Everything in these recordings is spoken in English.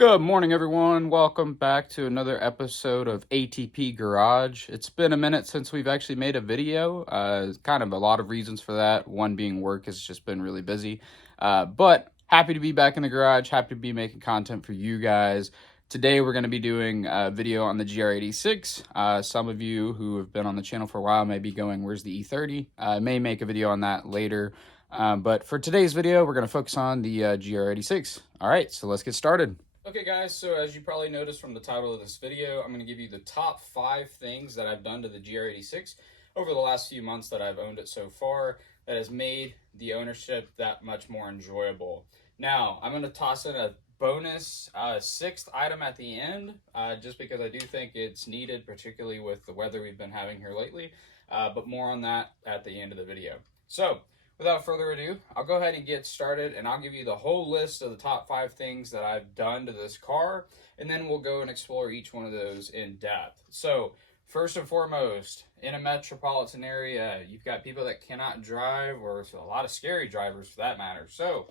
Good morning, everyone. Welcome back to another episode of ATP Garage. It's been a minute since we've actually made a video. Kind of a lot of reasons for that. One being work has just been really busy. But happy to be back in the garage. Happy to be making content for you guys. Today we're going to be doing a video on the GR86. Some of you who have been on the channel for a while may be going, where's the E30? I may make a video on that later. But for today's video, we're going to focus on the GR86. All right, so let's get started. Okay guys, so as you probably noticed from the title of this video, I'm going to give you the top 5 things that I've done to the GR86 over the last few months that I've owned it so far that has made the ownership that much more enjoyable. Now, I'm going to toss in a bonus 6th item at the end, just because I do think it's needed, particularly with the weather we've been having here lately, but more on that at the end of the video. So, without further ado, I'll go ahead and get started, and I'll give you the whole list of the top 5 things that I've done to this car, and then we'll go and explore each one of those in depth. So, first and foremost, in a metropolitan area, you've got people that cannot drive, or a lot of scary drivers for that matter. So,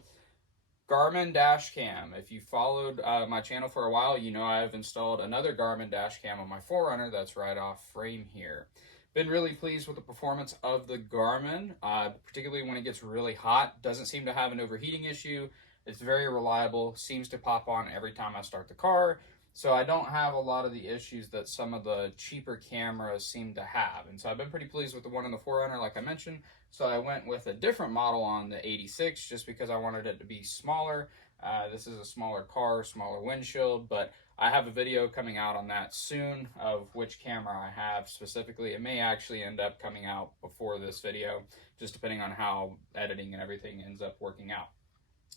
Garmin dash cam. If you followed my channel for a while, you know I've installed another Garmin dash cam on my 4Runner that's right off frame here. Been really pleased with the performance of the Garmin, particularly when it gets really hot. Doesn't seem to have an overheating issue. It's very reliable, seems to pop on every time I start the car. So I don't have a lot of the issues that some of the cheaper cameras seem to have. And so I've been pretty pleased with the one in the 4Runner, like I mentioned. So I went with a different model on the 86 just because I wanted it to be smaller. This is a smaller car, smaller windshield, but I have a video coming out on that soon of which camera I have specifically. It may actually end up coming out before this video, just depending on how editing and everything ends up working out.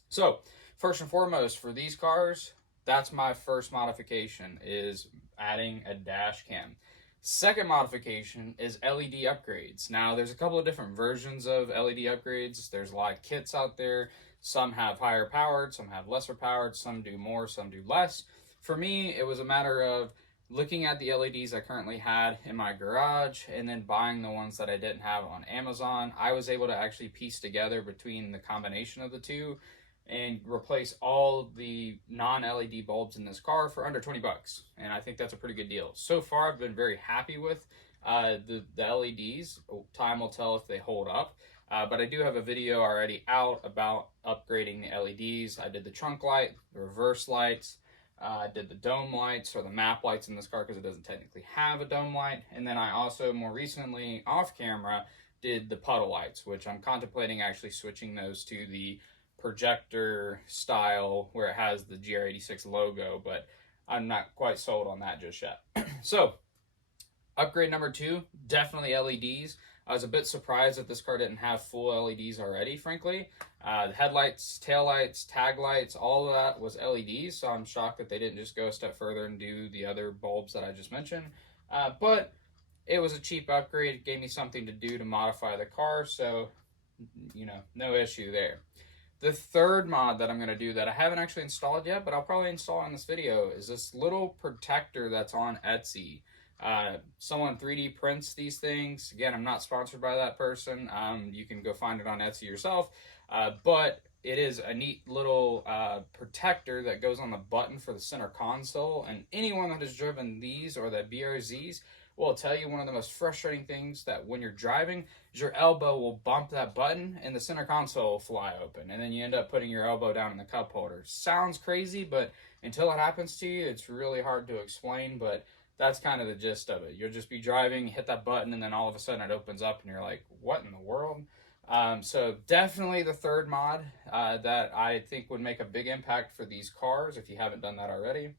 So, first and foremost, for these cars, that's my first modification, is adding a dash cam. Second modification is LED upgrades. Now, there's a couple of different versions of LED upgrades. There's a lot of kits out there. Some have higher powered, some have lesser powered, some do more, some do less. For me, it was a matter of looking at the LEDs I currently had in my garage and then buying the ones that I didn't have on Amazon. I was able to actually piece together between the combination of the two and replace all the non-LED bulbs in this car for under 20 bucks. And I think that's a pretty good deal. So far, I've been very happy with the LEDs. Time will tell if they hold up. But I do have a video already out about upgrading the LEDs. I did the trunk light, the reverse lights, did the dome lights or the map lights in this car because it doesn't technically have a dome light. And then I also more recently off camera did the puddle lights, which I'm contemplating actually switching those to the projector style where it has the GR86 logo, but I'm not quite sold on that just yet. So upgrade number 2, definitely LEDs. I was a bit surprised that this car didn't have full LEDs already, frankly. The headlights, taillights, tag lights, all of that was LEDs, so I'm shocked that they didn't just go a step further and do the other bulbs that I just mentioned. But it was a cheap upgrade. It gave me something to do to modify the car, so, you know, no issue there. The third mod that I'm going to do that I haven't actually installed yet, but I'll probably install in this video, is this little protector that's on Etsy. Someone 3D prints these things. Again, I'm not sponsored by that person. You can go find it on Etsy yourself. But it is a neat little protector that goes on the button for the center console. And anyone that has driven these or the BRZs will tell you one of the most frustrating things that when you're driving is your elbow will bump that button and the center console will fly open. And then you end up putting your elbow down in the cup holder. Sounds crazy, but until it happens to you, it's really hard to explain. But that's kind of the gist of it. You'll just be driving, hit that button, and then all of a sudden it opens up and you're like, what in the world? So definitely the third mod that I think would make a big impact for these cars if you haven't done that already.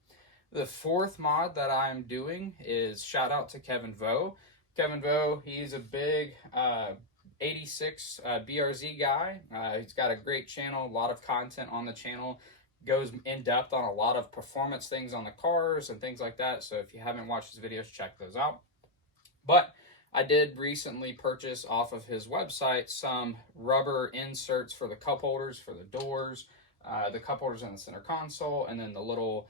The fourth mod that I'm doing is shout out to Kevin Vo. Kevin Vo, he's a big 86 BRZ guy. He's got a great channel, a lot of content on the channel. Goes in depth on a lot of performance things on the cars and things like that. So if you haven't watched his videos, check those out. But I did recently purchase off of his website some rubber inserts for the cup holders for the doors, the cup holders in the center console, and then the little,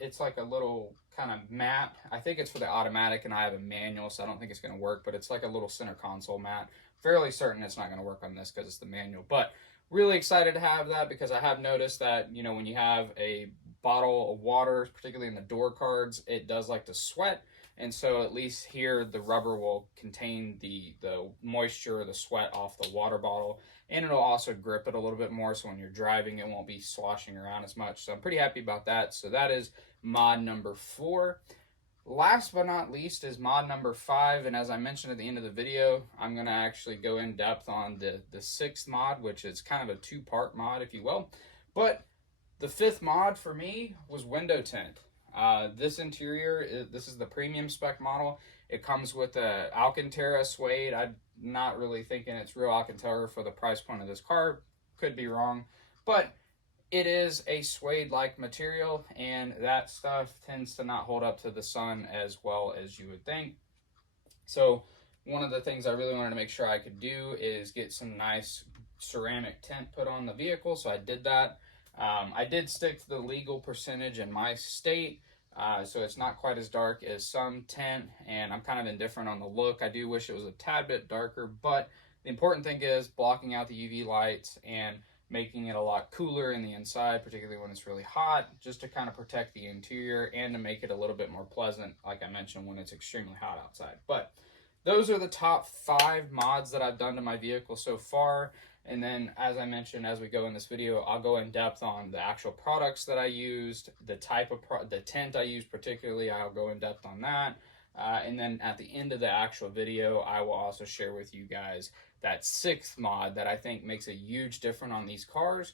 it's like a little kind of mat. I think it's for the automatic and I have a manual, so I don't think it's going to work, but it's like a little center console mat. Fairly certain it's not going to work on this because it's the manual. But really excited to have that because I have noticed that, when you have a bottle of water, particularly in the door cards, it does like to sweat. And so at least here the rubber will contain the moisture or the sweat off the water bottle, and it'll also grip it a little bit more, so when you're driving it won't be sloshing around as much. So I'm pretty happy about that. So that is mod number 4. Last but not least is mod number 5, and as I mentioned at the end of the video, I'm going to actually go in depth on the 6th mod, which is kind of a 2-part mod, if you will. But the 5th mod for me was window tint. This interior, this is the premium spec model. It comes with a Alcantara suede. I'm not really thinking it's real Alcantara for the price point of this car. Could be wrong, but it is a suede-like material, and that stuff tends to not hold up to the sun as well as you would think. So one of the things I really wanted to make sure I could do is get some nice ceramic tint put on the vehicle, so I did that. I did stick to the legal percentage in my state, so it's not quite as dark as some tint, and I'm kind of indifferent on the look. I do wish it was a tad bit darker, but the important thing is blocking out the UV lights and making it a lot cooler in the inside, particularly when it's really hot, just to kind of protect the interior and to make it a little bit more pleasant, like I mentioned, when it's extremely hot outside. But those are the top 5 mods that I've done to my vehicle so far. And then, as I mentioned, as we go in this video, I'll go in depth on the actual products that I used, the type of the tint I used particularly. I'll go in depth on that. And then at the end of the actual video, I will also share with you guys that 6th mod that I think makes a huge difference on these cars,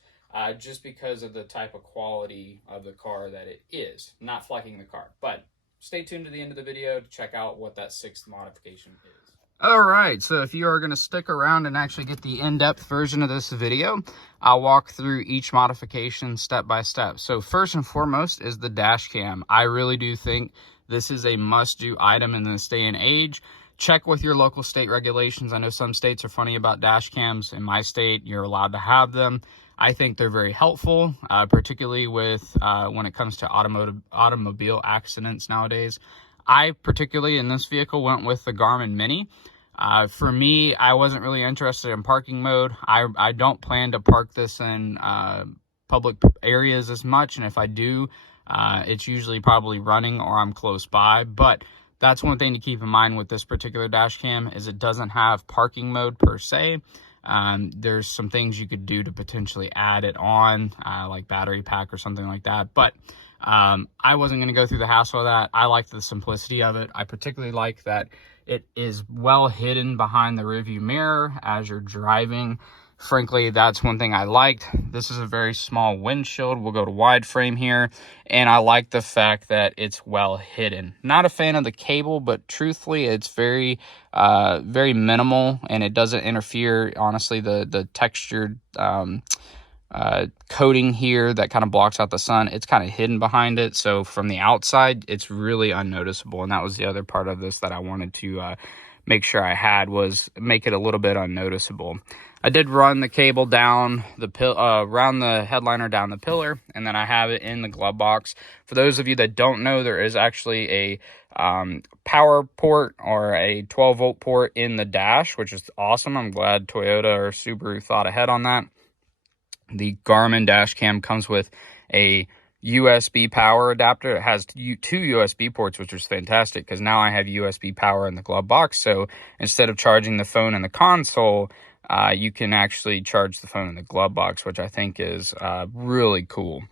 just because of the type of quality of the car that it is. Not flecking the car, but stay tuned to the end of the video to check out what that 6th modification is. All right, so if you are going to stick around and actually get the in-depth version of this video, I'll walk through each modification step by step. So first and foremost is the dash cam. I really do think this is a must-do item in this day and age. Check with your local state regulations. I know some states are funny about dash cams. In my state, you're allowed to have them. I think they're very helpful, particularly with when it comes to automobile accidents nowadays. I particularly in this vehicle went with the Garmin Mini. For me, I wasn't really interested in parking mode. I don't plan to park this in public areas as much, and if I do, it's usually probably running or I'm close by. But that's one thing to keep in mind with this particular dash cam is it doesn't have parking mode per se. There's some things you could do to potentially add it on, like battery pack or something like that. But I wasn't going to go through the hassle of that. I like the simplicity of it. I particularly like that it is well hidden behind the rearview mirror as you're driving. Frankly, that's one thing I liked. This is a very small windshield. We'll go to wide frame here. And I like the fact that it's well hidden. Not a fan of the cable, but truthfully, it's very minimal, and it doesn't interfere. Honestly, the textured coating here that kind of blocks out the sun, it's kind of hidden behind it. So from the outside, it's really unnoticeable. And that was the other part of this that I wanted to make sure I had, was make it a little bit unnoticeable. I did run the cable down the around the headliner down the pillar, and then I have it in the glove box. For those of you that don't know, there is actually a power port or a 12-volt port in the dash, which is awesome. I'm glad Toyota or Subaru thought ahead on that. The Garmin dash cam comes with a USB power adapter. It has 2 USB ports, which is fantastic because now I have USB power in the glove box. So instead of charging the phone in the console, you can actually charge the phone in the glove box, which I think is really cool.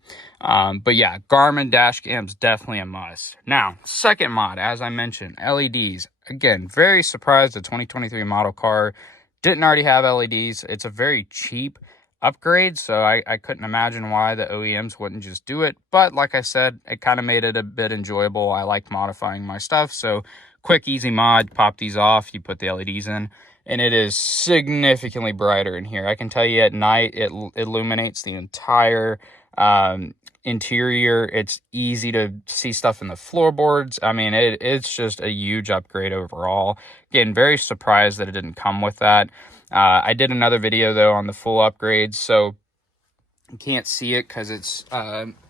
But yeah, Garmin dash cam's definitely a must. Now, second mod, as I mentioned, LEDs. Again, very surprised the 2023 model car didn't already have LEDs. It's a very cheap upgrade, so I couldn't imagine why the OEMs wouldn't just do it. But like I said, it kind of made it a bit enjoyable. I like modifying my stuff, so quick, easy mod. Pop these off, you put the LEDs in, and it is significantly brighter in here. I can tell you at night, it illuminates the entire interior. It's easy to see stuff in the floorboards. I mean, it's just a huge upgrade overall. Again, very surprised that it didn't come with that. I did another video, though, on the full upgrades, so you can't see it because it's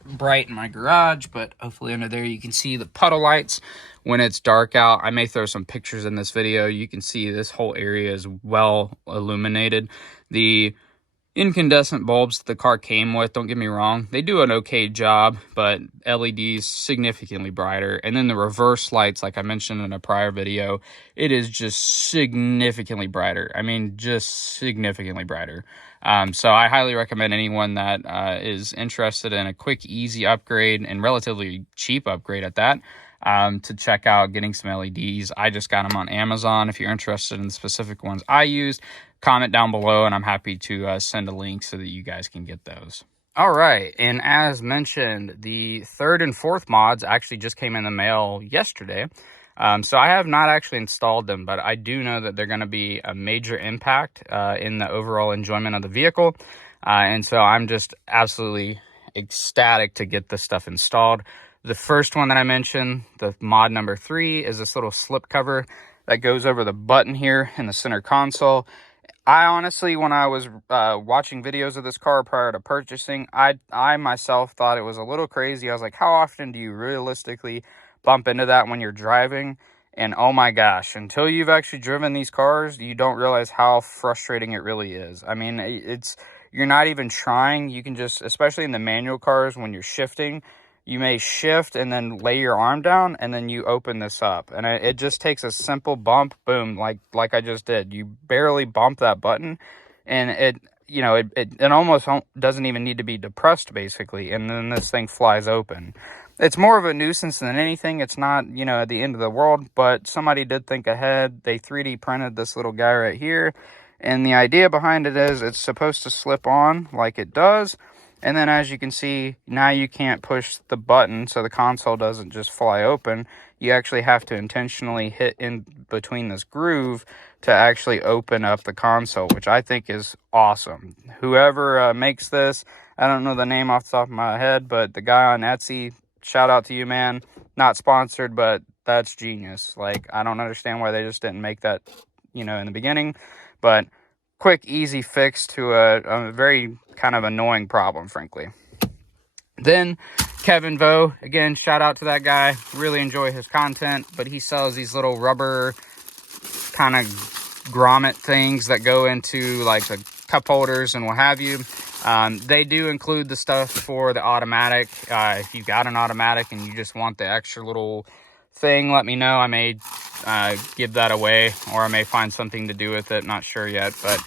bright in my garage, but hopefully under there you can see the puddle lights when it's dark out. I may throw some pictures in this video. You can see this whole area is well illuminated. The incandescent bulbs the car came with, don't get me wrong, they do an okay job, but LEDs significantly brighter. And then the reverse lights, like I mentioned in a prior video, it is just significantly brighter. I mean, just significantly brighter. So I highly recommend anyone that is interested in a quick, easy upgrade and relatively cheap upgrade at that, to check out getting some LEDs. I just got them on Amazon. If you're interested in the specific ones I used, comment down below and I'm happy to send a link so that you guys can get those. All right, and as mentioned, the third and fourth mods actually just came in the mail yesterday. So I have not actually installed them, but I do know that they're going to be a major impact in the overall enjoyment of the vehicle. And so I'm just absolutely ecstatic to get this stuff installed. The first one that I mentioned, the mod number 3, is this little slip cover that goes over the button here in the center console. I honestly, when I was watching videos of this car prior to purchasing, I myself thought it was a little crazy. I was like, how often do you realistically bump into that when you're driving? And oh my gosh, until you've actually driven these cars, you don't realize how frustrating it really is. I mean, you're not even trying. You can just, especially in the manual cars, when you're shifting, you may shift and then lay your arm down and then you open this up. And it just takes a simple bump, boom, like I just did. You barely bump that button and it almost doesn't even need to be depressed basically. And then this thing flies open. It's more of a nuisance than anything. It's not, at the end of the world, but somebody did think ahead. They 3D printed this little guy right here. And the idea behind it is it's supposed to slip on like it does. And then as you can see, now you can't push the button so the console doesn't just fly open. You actually have to intentionally hit in between this groove to actually open up the console, which I think is awesome. Whoever makes this, I don't know the name off the top of my head, but the guy on Etsy, shout out to you, man. Not sponsored, but that's genius. Like, I don't understand why they just didn't make that, in the beginning. But quick, easy fix to a very kind of annoying problem, frankly. Then Kevin Vo, again, shout out to that guy. Really enjoy his content, but he sells these little rubber kind of grommet things that go into like the cup holders and what have you. They do include the stuff for the automatic. If you've got an automatic and you just want the extra little thing, let me know. I may give that away, or I may find something to do with it. Not sure yet, but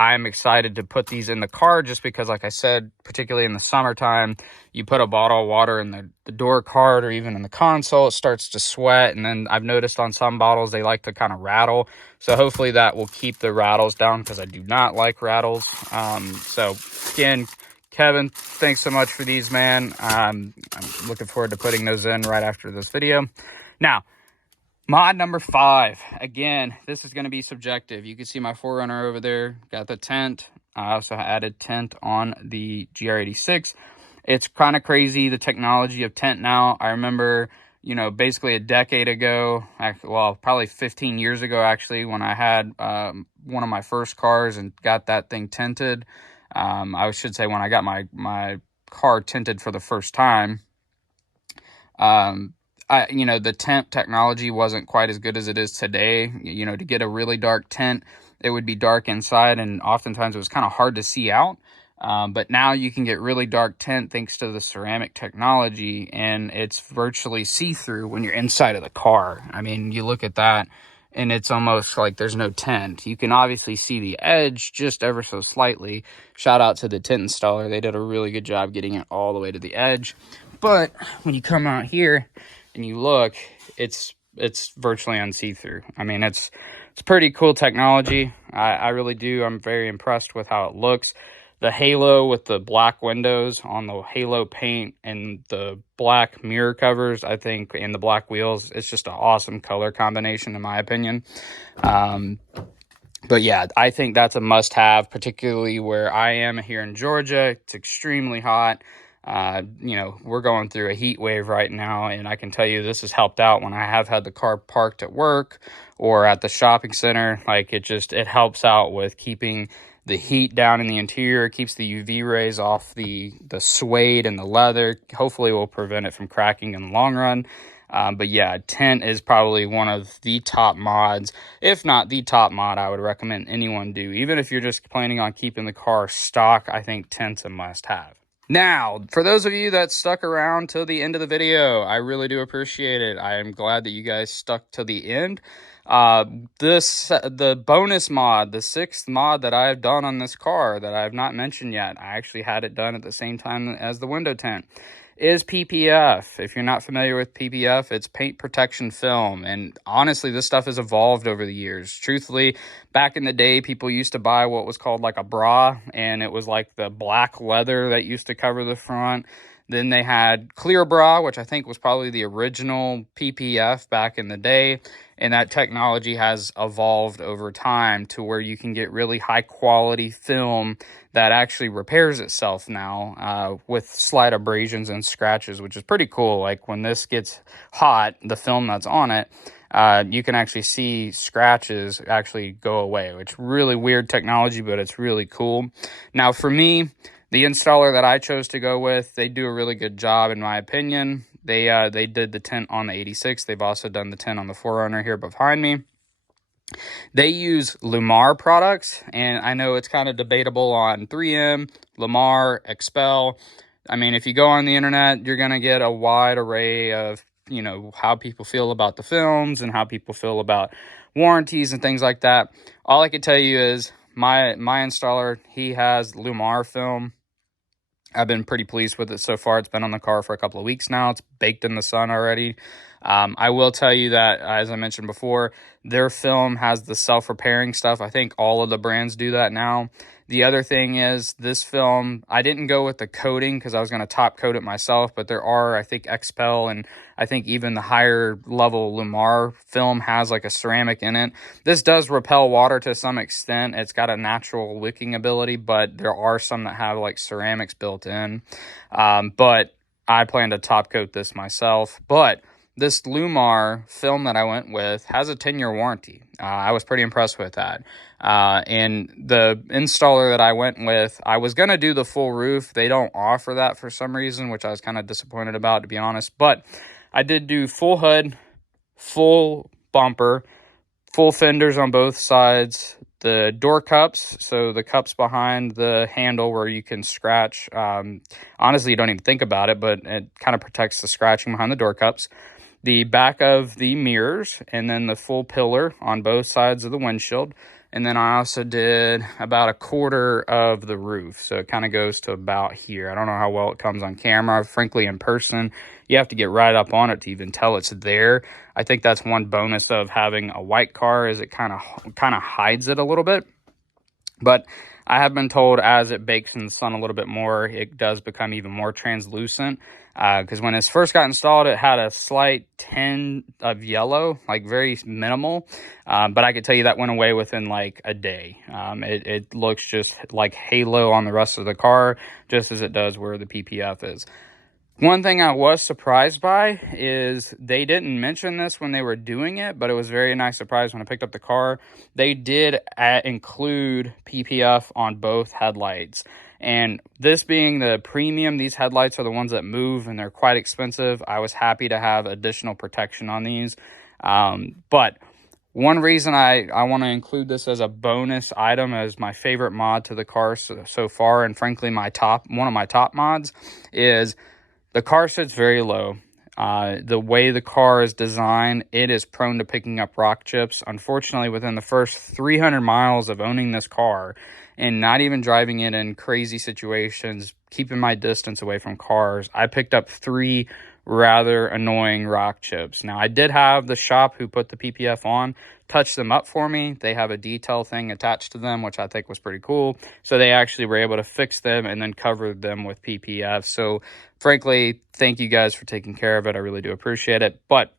I'm excited to put these in the car just because, like I said, particularly in the summertime, you put a bottle of water in the door card or even in the console, it starts to sweat. And then I've noticed on some bottles, they like to kind of rattle. So hopefully that will keep the rattles down because I do not like rattles. So again, Kevin, thanks so much for these, man. I'm looking forward to putting those in right after this video. Now, mod number 5. Again, this is going to be subjective. You can see my 4Runner over there. Got the tent. I also added tent on the GR86. It's kind of crazy, the technology of tent now. I remember, basically a decade ago, well, probably 15 years ago, actually, when I had one of my first cars and got that thing tinted. I should say when I got my car tinted for the first time. The tint technology wasn't quite as good as it is today. To get a really dark tint, it would be dark inside, and oftentimes it was kind of hard to see out. But now you can get really dark tint thanks to the ceramic technology, and it's virtually see-through when you're inside of the car. I mean, you look at that, and it's almost like there's no tint. You can obviously see the edge just ever so slightly. Shout out to the tint installer. They did a really good job getting it all the way to the edge. But when you come out here and you look, it's virtually unsee-through. I mean, it's pretty cool technology. I really do. I'm very impressed with how it looks. The halo with the black windows on the halo paint and the black mirror covers, I think, and the black wheels, it's just an awesome color combination in my opinion. But yeah, I think that's a must-have, particularly where I am here in Georgia. It's extremely hot. We're going through a heat wave right now, and I can tell you this has helped out when I have had the car parked at work or at the shopping center. Like, it helps out with keeping the heat down in the interior, keeps the UV rays off the suede and the leather. Hopefully will prevent it from cracking in the long run. But yeah, tint is probably one of the top mods, if not the top mod I would recommend anyone do. Even if you're just planning on keeping the car stock, I think tint's a must-have. Now, for those of you that stuck around till the end of the video, I really do appreciate it. I am glad that you guys stuck to the end. The bonus mod, the 6th mod that I have done on this car that I have not mentioned yet, I actually had it done at the same time as the window tint, is PPF. If you're not familiar with PPF, it's paint protection film. And honestly, this stuff has evolved over the years. Truthfully, back in the day, people used to buy what was called like a bra, and it was like the black leather that used to cover the front. Then they had clear bra, which I think was probably the original PPF back in the day. And that technology has evolved over time to where you can get really high quality film that actually repairs itself now with slight abrasions and scratches, which is pretty cool. Like when this gets hot, the film that's on it, you can actually see scratches actually go away, which is really weird technology, but it's really cool. Now for me, the installer that I chose to go with, they do a really good job in my opinion. They did the tint on the 86. They've also done the tint on the 4Runner here behind me. They use Lumar products, and I know it's kind of debatable on 3M, Lumar, Expel. I mean, if you go on the internet, you're going to get a wide array of, you know, how people feel about the films and how people feel about warranties and things like that. All I can tell you is my installer, he has Lumar film. I've been pretty pleased with it so far. It's been on the car for a couple of weeks now. It's baked in the sun already. I will tell you that, as I mentioned before, their film has the self-repairing stuff. I think all of the brands do that now. The other thing is this film, I didn't go with the coating because I was going to top coat it myself, but there are, I think, Expel and I think even the higher level Lumar film has like a ceramic in it. This does repel water to some extent. It's got a natural wicking ability, but there are some that have like ceramics built in. But I plan to top coat this myself. But this Lumar film that I went with has a 10-year warranty. I was pretty impressed with that. And the installer that I went with, I was going to do the full roof. They don't offer that for some reason, which I was kind of disappointed about, to be honest. But I did do full hood, full bumper, full fenders on both sides, the door cups, so the cups behind the handle where you can scratch. Honestly, you don't even think about it, but it kind of protects the scratching behind the door cups. The back of the mirrors, and then the full pillar on both sides of the windshield. And then I also did about a quarter of the roof. So it kind of goes to about here. I don't know how well it comes on camera. Frankly, in person, you have to get right up on it to even tell it's there. I think that's one bonus of having a white car, is it kind of hides it a little bit. But I have been told as it bakes in the sun a little bit more, it does become even more translucent. Because when it first got installed, it had a slight tint of yellow, like very minimal. But I could tell you that went away within like a day. It looks just like halo on the rest of the car, just as it does where the PPF is. One thing I was surprised by is they didn't mention this when they were doing it, but it was a very nice surprise when I picked up the car. They did include PPF on both headlights. And this being the premium, these headlights are the ones that move and they're quite expensive. I was happy to have additional protection on these. But one reason I want to include this as a bonus item as my favorite mod to the car so far, and frankly one of my top mods, is the car sits very low. The way the car is designed, it is prone to picking up rock chips. Unfortunately, within the first 300 miles of owning this car and not even driving it in crazy situations, keeping my distance away from cars, I picked up 3 rather annoying rock chips. Now, I did have the shop who put the PPF on touch them up for me. They have a detail thing attached to them, which I think was pretty cool. So they actually were able to fix them and then cover them with PPF. So frankly, thank you guys for taking care of it. I really do appreciate it. But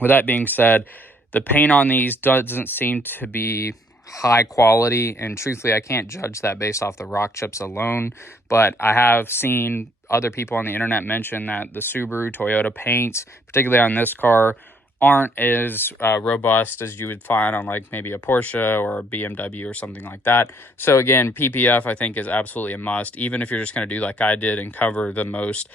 with that being said, the paint on these doesn't seem to be high quality, and truthfully, I can't judge that based off the rock chips alone. But I have seen other people on the internet mention that the Subaru, Toyota paints, particularly on this car, aren't as robust as you would find on like maybe a Porsche or a BMW or something like that. So again, PPF I think is absolutely a must, even if you're just going to do like I did and cover the most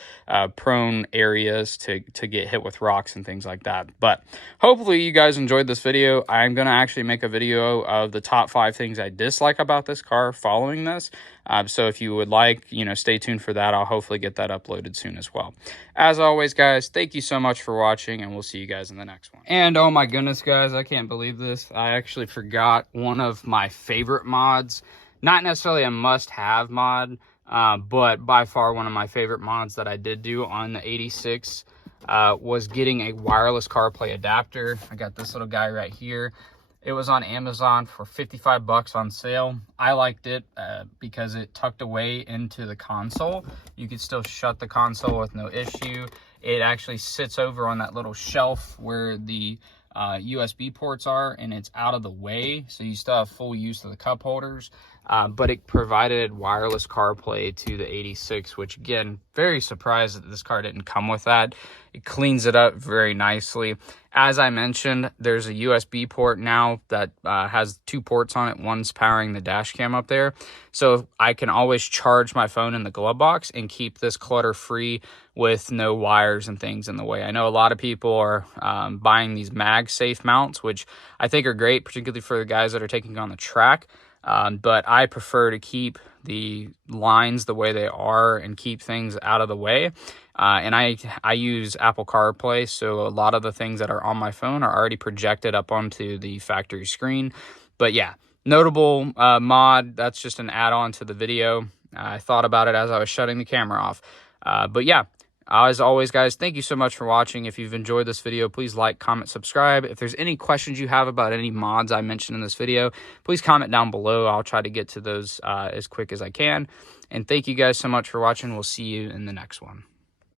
prone areas to get hit with rocks and things like that. But hopefully you guys enjoyed this video. I'm going to actually make a video of the top 5 things I dislike about this car following this. So if you would like, stay tuned for that. I'll hopefully get that uploaded soon as well. As always, guys, thank you so much for watching, and we'll see you guys in the next one. And oh my goodness, guys, I can't believe this. I actually forgot one of my favorite mods. Not necessarily a must-have mod, but by far one of my favorite mods that I did do on the 86 was getting a wireless CarPlay adapter. I got this little guy right here. It was on Amazon for 55 bucks on sale. I liked it because it tucked away into the console. You could still shut the console with no issue. It actually sits over on that little shelf where the USB ports are, and it's out of the way, so you still have full use of the cup holders. But it provided wireless CarPlay to the 86, which again, very surprised that this car didn't come with that. It cleans it up very nicely. As I mentioned, there's a USB port now that has 2 ports on it. One's powering the dash cam up there. So I can always charge my phone in the glove box and keep this clutter free with no wires and things in the way. I know a lot of people are buying these MagSafe mounts, which I think are great, particularly for the guys that are taking on the track. But I prefer to keep the lines the way they are and keep things out of the way. And I use Apple CarPlay, so a lot of the things that are on my phone are already projected up onto the factory screen. But yeah, notable mod. That's just an add-on to the video. I thought about it as I was shutting the camera off. But yeah. As always, guys, thank you so much for watching. If you've enjoyed this video, please like, comment, subscribe. If there's any questions you have about any mods I mentioned in this video, please comment down below. I'll try to get to those as quick as I can. And thank you guys so much for watching. We'll see you in the next one.